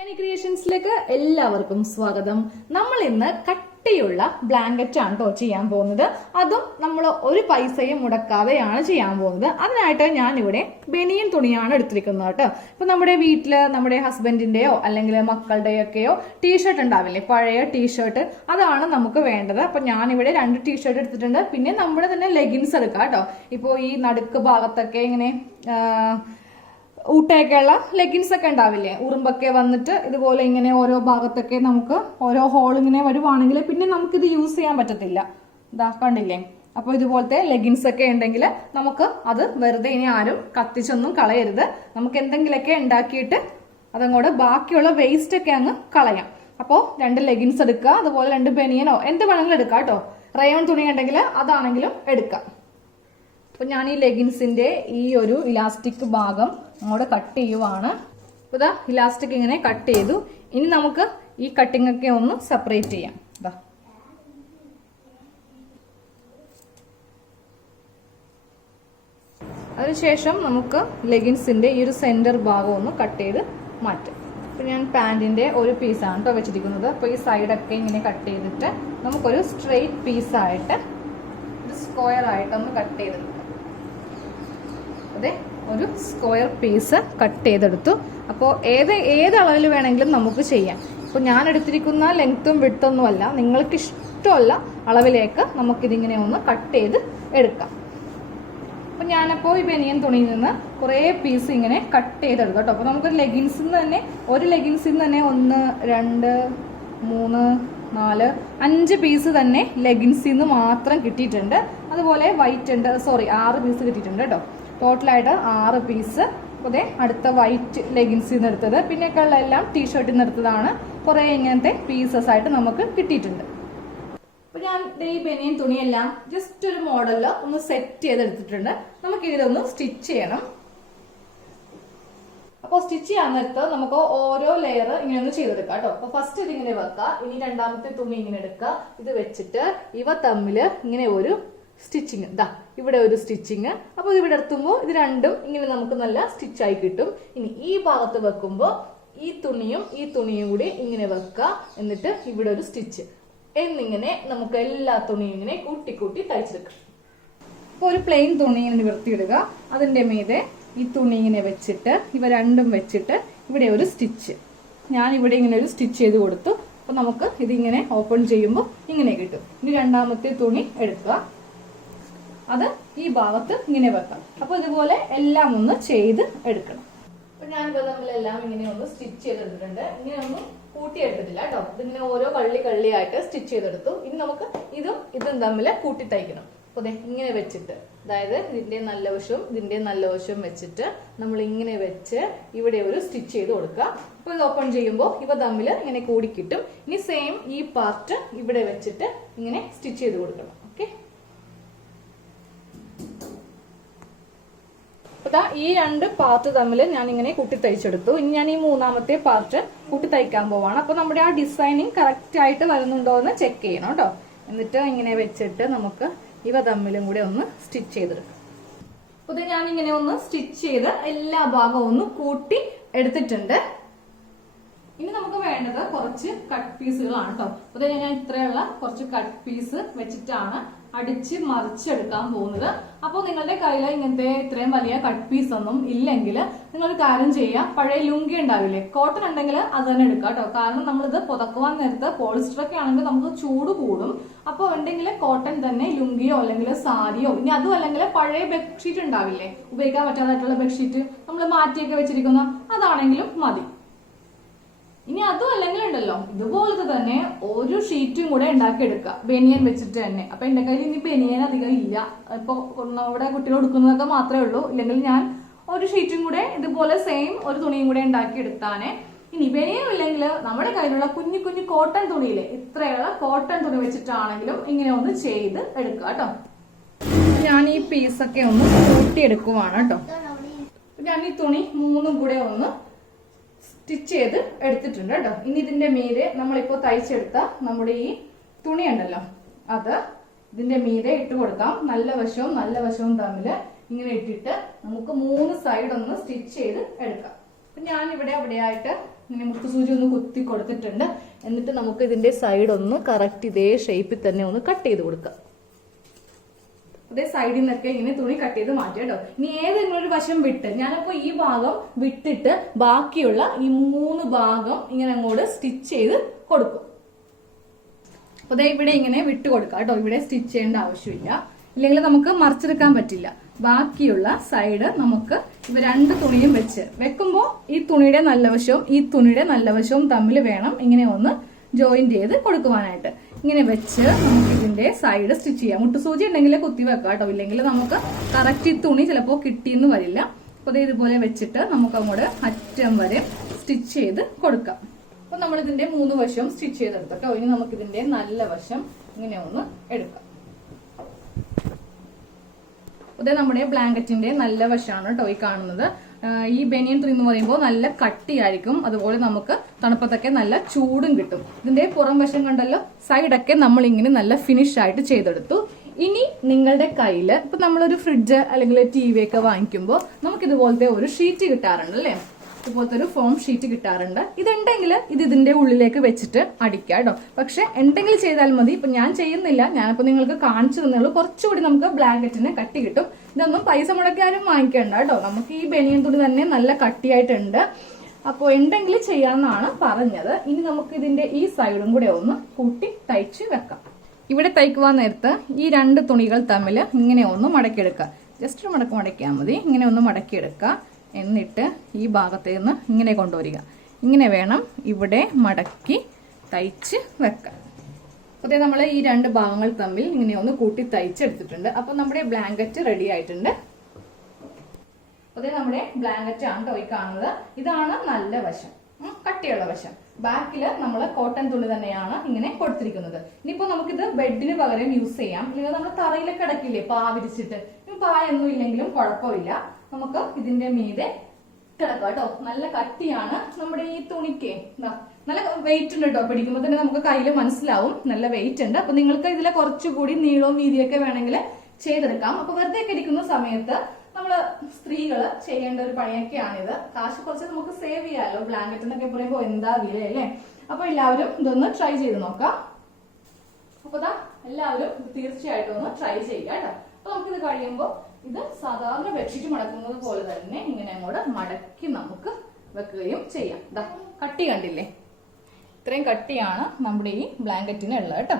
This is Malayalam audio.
ക്രിയേഷൻസിലേക്ക് എല്ലാവർക്കും സ്വാഗതം. നമ്മൾ ഇന്ന് കട്ടിയുള്ള ബ്ലാങ്കറ്റ് ആണ് കേട്ടോ ചെയ്യാൻ പോകുന്നത്. അതും നമ്മൾ ഒരു പൈസയും മുടക്കാതെയാണ് ചെയ്യാൻ പോകുന്നത്. അതിനായിട്ട് ഞാൻ ഇവിടെ ബനിയൻ തുണിയാണ് എടുത്തിരിക്കുന്നത് കേട്ടോ. ഇപ്പൊ നമ്മുടെ വീട്ടില് നമ്മുടെ ഹസ്ബൻഡിന്റെയോ അല്ലെങ്കിൽ മക്കളുടെയൊക്കെയോ ടീഷർട്ട് ഉണ്ടാവില്ലേ, പഴയ ടീഷർട്ട്, അതാണ് നമുക്ക് വേണ്ടത്. അപ്പൊ ഞാൻ ഇവിടെ 2 ടീഷർട്ട് എടുത്തിട്ടുണ്ട്. പിന്നെ നമ്മുടെ തന്നെ ലെഗിൻസ് എടുക്കാം കേട്ടോ. ഇപ്പോ ഈ നടുക്ക് ഭാഗത്തൊക്കെ ഇങ്ങനെ ഊട്ടയൊക്കെയുള്ള ലെഗിൻസ് ഒക്കെ ഉണ്ടാവില്ലേ, ഉറുമ്പൊക്കെ വന്നിട്ട് ഇതുപോലെ ഇങ്ങനെ ഓരോ ഭാഗത്തൊക്കെ നമുക്ക് ഓരോ ഹോൾ ഇങ്ങനെ വരുവാണെങ്കിൽ പിന്നെ നമുക്കിത് യൂസ് ചെയ്യാൻ പറ്റത്തില്ല. ഇതാ കണ്ടില്ലേ? അപ്പോൾ ഇതുപോലത്തെ ലെഗിൻസ് ഒക്കെ ഉണ്ടെങ്കിൽ നമുക്ക് അത് വെറുതെ ഇനി ആരും കത്തിച്ചൊന്നും കളയരുത്. നമുക്ക് എന്തെങ്കിലുമൊക്കെ ഉണ്ടാക്കിയിട്ട് അതങ്ങോട്ട് ബാക്കിയുള്ള വേസ്റ്റ് ഒക്കെ അങ്ങ് കളയാം. അപ്പോൾ 2 ലെഗിൻസ് എടുക്കുക, അതുപോലെ 2 ബനിയനോ എന്ത് വേണമെങ്കിലും എടുക്കാം കേട്ടോ. റയോൺ തുണി ഉണ്ടെങ്കിൽ അതാണെങ്കിലും എടുക്കാം. അപ്പൊ ഞാൻ ഈ ലെഗിൻസിന്റെ ഈ ഒരു ഇലാസ്റ്റിക് ഭാഗം അങ്ങോട്ട് കട്ട് ചെയ്യുവാണ്. അപ്പൊ ഇതാ ഇലാസ്റ്റിക് ഇങ്ങനെ കട്ട് ചെയ്തു. ഇനി നമുക്ക് ഈ കട്ടിംഗ് ഒക്കെ ഒന്ന് സെപ്പറേറ്റ് ചെയ്യാം. ഇതാ അതിനുശേഷം നമുക്ക് ലെഗിൻസിന്റെ ഈ ഒരു സെന്റർ ഭാഗം ഒന്ന് കട്ട് ചെയ്ത് മാറ്റാം. അപ്പൊ ഞാൻ പാന്റിന്റെ ഒരു പീസാണ് കേട്ടോ വെച്ചിരിക്കുന്നത്. അപ്പൊ ഈ സൈഡൊക്കെ ഇങ്ങനെ കട്ട് ചെയ്തിട്ട് നമുക്കൊരു സ്ട്രെയിറ്റ് പീസായിട്ട് സ്ക്വയർ ആയിട്ടൊന്ന് കട്ട് ചെയ്തെടുക്കാം. അതെ, ഒരു സ്ക്വയർ പീസ് കട്ട് ചെയ്തെടുത്തു. അപ്പോൾ ഏത് അളവിൽ വേണമെങ്കിലും നമുക്ക് ചെയ്യാം. ഇപ്പോൾ ഞാൻ എടുത്തിരിക്കുന്ന ലെങ്ത്തും വിഡ്ത്തും അല്ല, നിങ്ങൾക്ക് ഇഷ്ടമുള്ള അളവിലേക്ക് നമുക്കിതിങ്ങനെ ഒന്ന് കട്ട് ചെയ്ത് എടുക്കാം. അപ്പം ഞാനപ്പോൾ ഈ ബനിയൻ തുണിയിൽ നിന്ന് കുറേ പീസ് ഇങ്ങനെ കട്ട് ചെയ്തെടുക്കാം കേട്ടോ. അപ്പോൾ നമുക്ക് ലെഗിൻസിൽ നിന്ന് തന്നെ ഒരു ലെഗിൻസിൽ നിന്ന് തന്നെ 1 2 3 4 5 പീസ് തന്നെ ലെഗിൻസിൽ നിന്ന് മാത്രം കിട്ടിയിട്ടുണ്ട്. അതുപോലെ വൈറ്റ് ഉണ്ട്, 6 പീസ് കിട്ടിയിട്ടുണ്ട് കേട്ടോ. ടോട്ടലായിട്ട് 6 പീസ്. അതെ, അടുത്ത വൈറ്റ് ലെഗിൻസിൽ നിന്ന് എടുത്തത്, പിന്നെയൊക്കെയുള്ള എല്ലാം ടീഷർട്ടിൽ നിന്ന് എടുത്തതാണ്. കുറെ ഇങ്ങനത്തെ പീസസ് ആയിട്ട് നമുക്ക് കിട്ടിയിട്ടുണ്ട്. അപ്പൊ ഞാൻ ഈ ബനിയൻ തുണിയെല്ലാം ജസ്റ്റ് ഒരു മോഡലിൽ ഒന്ന് സെറ്റ് ചെയ്തെടുത്തിട്ടുണ്ട്. നമുക്ക് ഇതൊന്ന് സ്റ്റിച്ച് ചെയ്യണം. അപ്പോൾ സ്റ്റിച്ച് ചെയ്യാൻ നേരത്ത് നമുക്ക് ഓരോ ലെയർ ഇങ്ങനെ ഒന്ന് ചെയ്തെടുക്കാം കേട്ടോ. അപ്പൊ ഫസ്റ്റ് ഇതിങ്ങനെ വെക്കുക. ഇനി രണ്ടാമത്തെ തുണി ഇങ്ങനെ എടുക്കുക. ഇത് വെച്ചിട്ട് ഇവ തമ്മിൽ ഇങ്ങനെ ഒരു സ്റ്റിച്ചിങ്, ഇതാ ഇവിടെ ഒരു സ്റ്റിച്ചിങ്. അപ്പോൾ ഇവിടെ എത്തുമ്പോൾ ഇത് രണ്ടും ഇങ്ങനെ നമുക്ക് നല്ല സ്റ്റിച്ചായി കിട്ടും. ഇനി ഈ ഭാഗത്ത് വെക്കുമ്പോൾ ഈ തുണിയും കൂടി ഇങ്ങനെ വെക്കുക. എന്നിട്ട് ഇവിടെ ഒരു സ്റ്റിച്ച് എന്നിങ്ങനെ നമുക്ക് എല്ലാ തുണിയും ഇങ്ങനെ കൂട്ടി തയ്ച്ചെടുക്കാം. അപ്പോൾ ഒരു പ്ലെയിൻ തുണി ഇങ്ങനെ നിവർത്തിയിടുക. അതിന്റെ മീതെ ഈ തുണി ഇങ്ങനെ വെച്ചിട്ട് ഇവ രണ്ടും വെച്ചിട്ട് ഇവിടെ ഒരു സ്റ്റിച്ച്, ഞാൻ ഇവിടെ ഇങ്ങനെ ഒരു സ്റ്റിച്ച് ചെയ്ത് കൊടുത്തു. അപ്പൊ നമുക്ക് ഇതിങ്ങനെ ഓപ്പൺ ചെയ്യുമ്പോൾ ഇങ്ങനെ കിട്ടും. ഇനി രണ്ടാമത്തെ തുണി എടുക്കുക, അത് ഈ ഭാഗത്ത് ഇങ്ങനെ വെക്കാം. അപ്പൊ ഇതുപോലെ എല്ലാം ഒന്ന് ചെയ്ത് എടുക്കണം. അപ്പൊ ഞാനിപ്പോ നമ്മളെല്ലാം ഇങ്ങനെ ഒന്ന് സ്റ്റിച്ച് ചെയ്തെടുത്തിട്ടുണ്ട്. ഇങ്ങനെ ഒന്നും കൂട്ടിയെടുത്തിട്ടില്ല കേട്ടോ. ഇതിങ്ങനെ ഓരോ കള്ളിയായിട്ട് സ്റ്റിച്ച് ചെയ്തെടുത്തു. ഇനി നമുക്ക് ഇതും തമ്മിൽ കൂട്ടി തയ്ക്കണം. അപ്പൊ ഇങ്ങനെ വെച്ചിട്ട്, അതായത് ഇതിന്റെ നല്ല വശവും ഇതിന്റെ നല്ല വശവും വെച്ചിട്ട് നമ്മൾ ഇങ്ങനെ വെച്ച് ഇവിടെ ഒരു സ്റ്റിച്ച് ചെയ്ത് കൊടുക്കുക. അപ്പൊ ഇത് ഓപ്പൺ ചെയ്യുമ്പോൾ ഇവ തമ്മിൽ ഇങ്ങനെ കൂടി കിട്ടും. ഇനി സെയിം ഈ പാർട്ട് ഇവിടെ വെച്ചിട്ട് ഇങ്ങനെ സ്റ്റിച്ച് ചെയ്ത് കൊടുക്കണം. ഓക്കെ, ഈ 2 പാർട്ട് തമ്മിൽ ഞാൻ ഇങ്ങനെ കൂട്ടി തയ്ച്ചെടുത്തു. ഇനി ഞാൻ ഈ മൂന്നാമത്തെ പാർട്ട് കൂട്ടി തയ്ക്കാൻ പോവാണ്. അപ്പൊ നമ്മുടെ ആ ഡിസൈനിങ് കറക്റ്റ് ആയിട്ട് വരുന്നുണ്ടോ എന്ന് ചെക്ക് ചെയ്യണം കേട്ടോ. എന്നിട്ട് ഇങ്ങനെ വെച്ചിട്ട് നമുക്ക് ഇവ തമ്മിലും കൂടെ ഒന്ന് സ്റ്റിച്ച് ചെയ്തെടുക്കാം. അപ്പൊ ഇത് ഞാൻ ഇങ്ങനെ ഒന്ന് സ്റ്റിച്ച് ചെയ്ത് എല്ലാ ഭാഗവും ഒന്ന് കൂട്ടി എടുത്തിട്ടുണ്ട്. ഇനി നമുക്ക് വേണ്ടത് കുറച്ച് കട്ട് പീസുകളാണ് കേട്ടോ. അപ്പൊ ഞാൻ ഇത്രയുള്ള കുറച്ച് കട്ട് പീസ് വെച്ചിട്ടാണ് അടിച്ച് മറിച്ചെടുക്കാൻ പോകുന്നത്. അപ്പോൾ നിങ്ങളുടെ കയ്യിൽ ഇങ്ങനത്തെ ഇത്രയും വലിയ കട്ട് പീസ് ഒന്നും ഇല്ലെങ്കിൽ നിങ്ങൾ കാര്യം ചെയ്യുക, പഴയ ലുങ്കി ഉണ്ടാവില്ലേ, കോട്ടൺ ഉണ്ടെങ്കിൽ അത് തന്നെ എടുക്കുക കേട്ടോ. കാരണം നമ്മളിത് പുതക്കുവാൻ നേരത്ത് പോളിസ്റ്റർ ഒക്കെ ആണെങ്കിൽ നമുക്ക് ചൂട് കൂടും. അപ്പോൾ ഉണ്ടെങ്കിൽ കോട്ടൺ തന്നെ ലുങ്കിയോ അല്ലെങ്കിൽ സാരിയോ, ഇനി അതും അല്ലെങ്കിൽ പഴയ ബെഡ്ഷീറ്റ് ഉണ്ടാവില്ലേ, ഉപയോഗിക്കാൻ പറ്റാതായിട്ടുള്ള ബെഡ്ഷീറ്റ് നമ്മൾ മാറ്റിയൊക്കെ വെച്ചിരിക്കുന്ന, അതാണെങ്കിലും മതി. ഇനി അതും അല്ലെങ്കിൽ ഉണ്ടല്ലോ ഇതുപോലത്തെ തന്നെ ഒരു ഷീറ്റും കൂടെ ഉണ്ടാക്കിയെടുക്കുക, ബനിയൻ വെച്ചിട്ട് തന്നെ. അപ്പൊ എന്റെ കയ്യിൽ ഇനി ബനിയൻ അധികം ഇല്ല, ഇപ്പൊ നമ്മുടെ കുട്ടികൾ കൊടുക്കുന്നതൊക്കെ മാത്രമേ ഉള്ളൂ. ഇല്ലെങ്കിൽ ഞാൻ ഒരു ഷീറ്റും കൂടെ ഇതുപോലെ സെയിം ഒരു തുണിയും കൂടെ ഉണ്ടാക്കിയെടുത്താനേ. ഇനി ബനിയൻ ഇല്ലെങ്കിൽ നമ്മുടെ കയ്യിലുള്ള കുഞ്ഞു കോട്ടൺ തുണിയിലെ ഇത്രയുള്ള കോട്ടൺ തുണി വെച്ചിട്ടാണെങ്കിലും ഇങ്ങനെ ഒന്ന് ചെയ്ത് എടുക്കുക കേട്ടോ. ഞാൻ ഈ പീസൊക്കെ ഒന്ന് കൂട്ടിയെടുക്കുവാണ് കേട്ടോ. ഞാൻ ഈ തുണി 3ഉം കൂടെ ഒന്ന് സ്റ്റിച്ച് ചെയ്ത് എടുത്തിട്ടുണ്ട് കേട്ടോ. ഇനി ഇതിന്റെ മീതെ നമ്മളിപ്പോ തയ്ച്ചെടുത്ത നമ്മുടെ ഈ തുണി ഉണ്ടല്ലോ, അത് ഇതിന്റെ മീതെ ഇട്ട് കൊടുക്കാം. നല്ല വശവും തമ്മിൽ ഇങ്ങനെ ഇട്ടിട്ട് നമുക്ക് 3 സൈഡ് ഒന്ന് സ്റ്റിച്ച് ചെയ്ത് എടുക്കാം. ഞാൻ ഇവിടെ അവിടെയായിട്ട് ഇങ്ങനെ മുട്ടുസൂചി ഒന്ന് കുത്തി കൊടുത്തിട്ടുണ്ട്. എന്നിട്ട് നമുക്ക് ഇതിന്റെ സൈഡ് ഒന്ന് കറക്റ്റ് ഇതേ ഷേപ്പിൽ തന്നെ ഒന്ന് കട്ട് ചെയ്ത് കൊടുക്കാം. അതേ സൈഡിൽ നിന്നൊക്കെ ഇങ്ങനെ തുണി കട്ട് ചെയ്ത് മാറ്റി കേട്ടോ. ഇനി ഏതെങ്കിലും ഒരു വശം വിട്ട് ഞാനപ്പോ ഈ ഭാഗം വിട്ടിട്ട് ബാക്കിയുള്ള ഈ 3 ഭാഗം ഇങ്ങനെ അങ്ങോട്ട് സ്റ്റിച്ച് ചെയ്ത് കൊടുക്കും. അപ്പൊ അതേ ഇവിടെ ഇങ്ങനെ വിട്ട് കൊടുക്കാം കേട്ടോ. ഇവിടെ സ്റ്റിച്ച് ചെയ്യേണ്ട ആവശ്യമില്ല, ഇല്ലെങ്കിൽ നമുക്ക് മറിച്ചെടുക്കാൻ പറ്റില്ല. ബാക്കിയുള്ള സൈഡ് നമുക്ക് ഇവ 2 തുണിയും വെക്കുമ്പോൾ ഈ തുണിയുടെ നല്ല വശവും ഈ തുണിയുടെ നല്ല വശവും തമ്മിൽ വേണം ഇങ്ങനെ ഒന്ന് ജോയിന്റ് ചെയ്ത് കൊടുക്കുവാനായിട്ട്. ഇങ്ങനെ വെച്ച് നമുക്ക് ഇതിന്റെ സൈഡ് സ്റ്റിച്ച് ചെയ്യാം. മുട്ടുസൂചി ഉണ്ടെങ്കിൽ കുത്തി വെക്കാം കേട്ടോ, ഇല്ലെങ്കിൽ നമുക്ക് കറക്റ്റ് ഈ തുണി ചിലപ്പോൾ കിട്ടിയെന്ന് വരില്ല. അപ്പൊ ഇതുപോലെ വെച്ചിട്ട് നമുക്ക് അങ്ങോട്ട് അറ്റം വരെ സ്റ്റിച്ച് ചെയ്ത് കൊടുക്കാം. അപ്പൊ നമ്മൾ ഇതിന്റെ 3 വശവും സ്റ്റിച്ച് ചെയ്തെടുത്തോ. ഇനി നമുക്ക് ഇതിന്റെ നല്ല വശം ഇങ്ങനെ ഒന്ന് എടുക്കാം. അതേ നമ്മുടെ ബ്ലാങ്കറ്റിന്റെ നല്ല വശമാണ് കേട്ടോ ഈ കാണുന്നത്. ഈ ബനിയൻ തുണി എന്ന് പറയുമ്പോൾ നല്ല കട്ടിയായിരിക്കും, അതുപോലെ നമുക്ക് തണുപ്പത്തൊക്കെ നല്ല ചൂടും കിട്ടും. ഇതിന്റെ പുറം വശം കണ്ടല്ലോ, സൈഡൊക്കെ നമ്മൾ ഇങ്ങനെ നല്ല ഫിനിഷ് ആയിട്ട് ചെയ്തെടുത്തു. ഇനി നിങ്ങളുടെ കയ്യിൽ ഇപ്പൊ നമ്മളൊരു ഫ്രിഡ്ജ് അല്ലെങ്കിൽ TV ഒക്കെ വാങ്ങിക്കുമ്പോൾ നമുക്ക് ഇതുപോലത്തെ ഒരു ഷീറ്റ് കിട്ടാറുണ്ട് അല്ലേ, ഇതുപോലത്തെ ഒരു ഫോം ഷീറ്റ് കിട്ടാറുണ്ട്. ഇതുണ്ടെങ്കിൽ ഇതിന്റെ ഉള്ളിലേക്ക് വെച്ചിട്ട് അടിക്കാം കേട്ടോ. പക്ഷെ എന്തെങ്കിലും ചെയ്താൽ മതി. ഇപ്പൊ ഞാൻ ചെയ്യുന്നില്ല, ഞാനിപ്പോ നിങ്ങൾക്ക് കാണിച്ചു തന്നുള്ളൂ. കുറച്ചുകൂടി നമുക്ക് ബ്ലാങ്കറ്റിന് കട്ടി കിട്ടും. ഇതൊന്നും പൈസ മുടക്കാനും വാങ്ങിക്കണ്ട കേട്ടോ, നമുക്ക് ഈ ബനിയൻ തുണി തന്നെ നല്ല കട്ടിയായിട്ടുണ്ട്. അപ്പോൾ എന്തെങ്കിലും ചെയ്യാമെന്നാണ് പറഞ്ഞത്. ഇനി നമുക്ക് ഇതിന്റെ ഈ സൈഡും കൂടെ ഒന്ന് കൂട്ടി തയ്ച്ച് വെക്കാം. ഇവിടെ തയ്ക്കുവാൻ നേരത്ത് ഈ 2 തുണികൾ തമ്മിൽ ഇങ്ങനെ ഒന്ന് മടക്കിയെടുക്കുക. ജസ്റ്റ് ഒരു മടക്കിയാൽ മതി. ഇങ്ങനെ ഒന്ന് മടക്കിയെടുക്കുക. എന്നിട്ട് ഈ ഭാഗത്ത് നിന്ന് ഇങ്ങനെ കൊണ്ടുവരിക. ഇങ്ങനെ വേണം ഇവിടെ മടക്കി തയ്ച്ച് വെക്കാൻ. അതേ നമ്മൾ ഈ 2 ഭാഗങ്ങൾ തമ്മിൽ ഇങ്ങനെ ഒന്ന് കൂട്ടി തയ്ച്ചെടുത്തിട്ടുണ്ട്. അപ്പൊ നമ്മുടെ ബ്ലാങ്കറ്റ് റെഡി ആയിട്ടുണ്ട്. അതേ നമ്മുടെ ബ്ലാങ്കറ്റ് ആണ് കേട്ടോ ഈ കാണുന്നത്. ഇതാണ് നല്ല വശം, കട്ടിയുള്ള വശം. ബാക്കില് നമ്മൾ കോട്ടൺ തുണി തന്നെയാണ് ഇങ്ങനെ കൊടുത്തിരിക്കുന്നത്. ഇനിയിപ്പോ നമുക്കിത് ബെഡിന് പകരം യൂസ് ചെയ്യാം, അല്ലെങ്കിൽ നമ്മൾ തറയിലൊക്കെ കിടക്കില്ലേ പാ വിരിച്ചിട്ട്. പായൊന്നും ഇല്ലെങ്കിലും കുഴപ്പമില്ല, നമുക്ക് ഇതിന്റെ മീതെ കിടക്കാം കേട്ടോ. നല്ല കട്ടിയാണ് നമ്മുടെ ഈ തുണിക്ക്, നല്ല വെയിറ്റ് ഉണ്ട് കേട്ടോ. പിടിക്കുമ്പോൾ തന്നെ നമുക്ക് കയ്യിൽ മനസ്സിലാവും നല്ല വെയിറ്റ് ഉണ്ട്. അപ്പൊ നിങ്ങൾക്ക് ഇതിലെ കുറച്ചുകൂടി നീളവും വീതിയൊക്കെ വേണമെങ്കിൽ ചെയ്തെടുക്കാം. അപ്പൊ വെറുതെ ഒക്കെ ഇരിക്കുന്ന സമയത്ത് നമ്മള് സ്ത്രീകള് ചെയ്യേണ്ട ഒരു പണിയൊക്കെയാണിത്. കാശ് കുറച്ച് നമുക്ക് സേവ് ചെയ്യാമല്ലോ. ബ്ലാങ്കറ്റ് എന്നൊക്കെ പറയുമ്പോൾ എന്താ വില അല്ലേ. അപ്പൊ എല്ലാവരും ഇതൊന്ന് ട്രൈ ചെയ്ത് നോക്കാം. അപ്പൊ എല്ലാവരും തീർച്ചയായിട്ടും ഒന്ന് ട്രൈ ചെയ്യുക കേട്ടോ. അപ്പൊ നമുക്കിത് കഴിയുമ്പോൾ ഇത് സാധാരണ ബെഡ്ഷീറ്റ് മടക്കുന്നത് പോലെ തന്നെ ഇങ്ങനെ അങ്ങോട്ട് മടക്കി നമുക്ക് വെക്കുകയും ചെയ്യാം. കട്ടി കണ്ടില്ലേ, ഇത്രയും കട്ടിയാണ് നമ്മുടെ ഈ ബ്ലാങ്കറ്റിന് ഉള്ളത് കേട്ടോ.